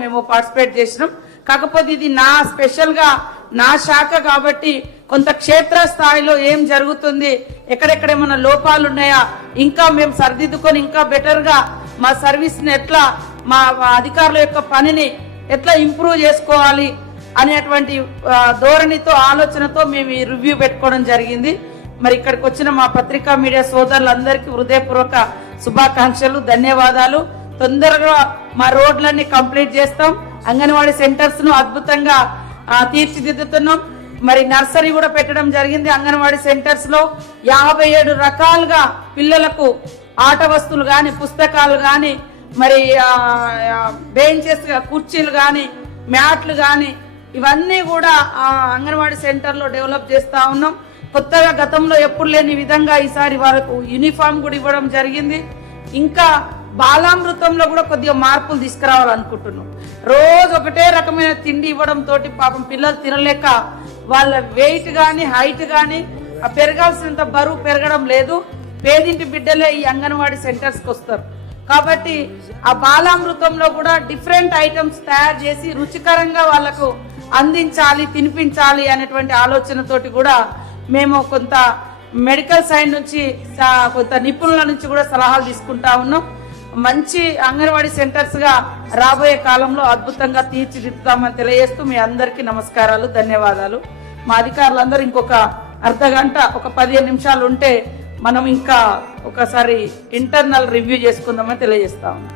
మేము పార్టిసిపేట్ చేసినాం. కాకపోతే ఇది నా స్పెషల్గా నా శాఖ కాబట్టి కొంత క్షేత్ర స్థాయిలో ఏం జరుగుతుంది ఎక్కడెక్కడ ఏమైనా లోపాలు ఉన్నాయా ఇంకా మేము సరిదిద్దుకొని ఇంకా బెటర్గా మా సర్వీస్ని ఎట్లా మా అధికారుల యొక్క పనిని ఎట్లా ఇంప్రూవ్ చేసుకోవాలి అనేటువంటి ధోరణితో ఆలోచనతో మేము ఈ రివ్యూ పెట్టుకోవడం జరిగింది. మరి ఇక్కడికి వచ్చిన మా పత్రికా మీడియా సోదరులందరికీ హృదయపూర్వక శుభాకాంక్షలు ధన్యవాదాలు. తొందరగా మా రోడ్లన్నీ కంప్లీట్ చేస్తాం. అంగన్వాడీ సెంటర్స్ను అద్భుతంగా తీర్చిదిద్దుతున్నాం. మరి నర్సరీ కూడా పెట్టడం జరిగింది అంగన్వాడీ సెంటర్స్లో యాభై ఏడు రకాలుగా పిల్లలకు ఆట వస్తువులు గాని పుస్తకాలు గాని మరి బెంచెస్ కుర్చీలు గాని మ్యాట్లు గాని ఇవన్నీ కూడా ఆ అంగన్వాడీ సెంటర్లో డెవలప్ చేస్తా ఉన్నాం. కొత్తగా గతంలో ఎప్పుడు లేని విధంగా ఈసారి వాళ్ళకు యూనిఫామ్ కూడా ఇవ్వడం జరిగింది. ఇంకా బాలామృతంలో కూడా కొద్దిగా మార్పులు తీసుకురావాలనుకుంటున్నాం. రోజు ఒకటే రకమైన తిండి ఇవ్వడం తోటి పాపం పిల్లలు తినలేక వాళ్ళ వెయిట్ కానీ హైట్ కానీ ఆ పెరగాల్సినంత బరువు పెరగడం లేదు. పేదింటి బిడ్డలే ఈ అంగన్వాడీ సెంటర్స్కి వస్తారు. కాబట్టి ఆ బాలామృతంలో కూడా డిఫరెంట్ ఐటమ్స్ తయారు చేసి రుచికరంగా వాళ్ళకు అందించాలి తినిపించాలి అనేటువంటి ఆలోచనతోటి కూడా మేము కొంత మెడికల్ సైడ్ నుంచి కొంత నిపుణుల నుంచి కూడా సలహాలు తీసుకుంటా ఉన్నాం. మంచి అంగన్వాడీ సెంటర్స్గా రాబోయే కాలంలో అద్భుతంగా తీర్చిదిద్దుతామని తెలియజేస్తూ మీ అందరికీ నమస్కారాలు ధన్యవాదాలు. మా అధికారులందరూ ఇంకొక అర్ధ గంట ఒక పదిహేను నిమిషాలు ఉంటే మనం ఇంకా ఒకసారి ఇంటర్నల్ రివ్యూ చేసుకుందామని తెలియజేస్తా ఉన్నాం.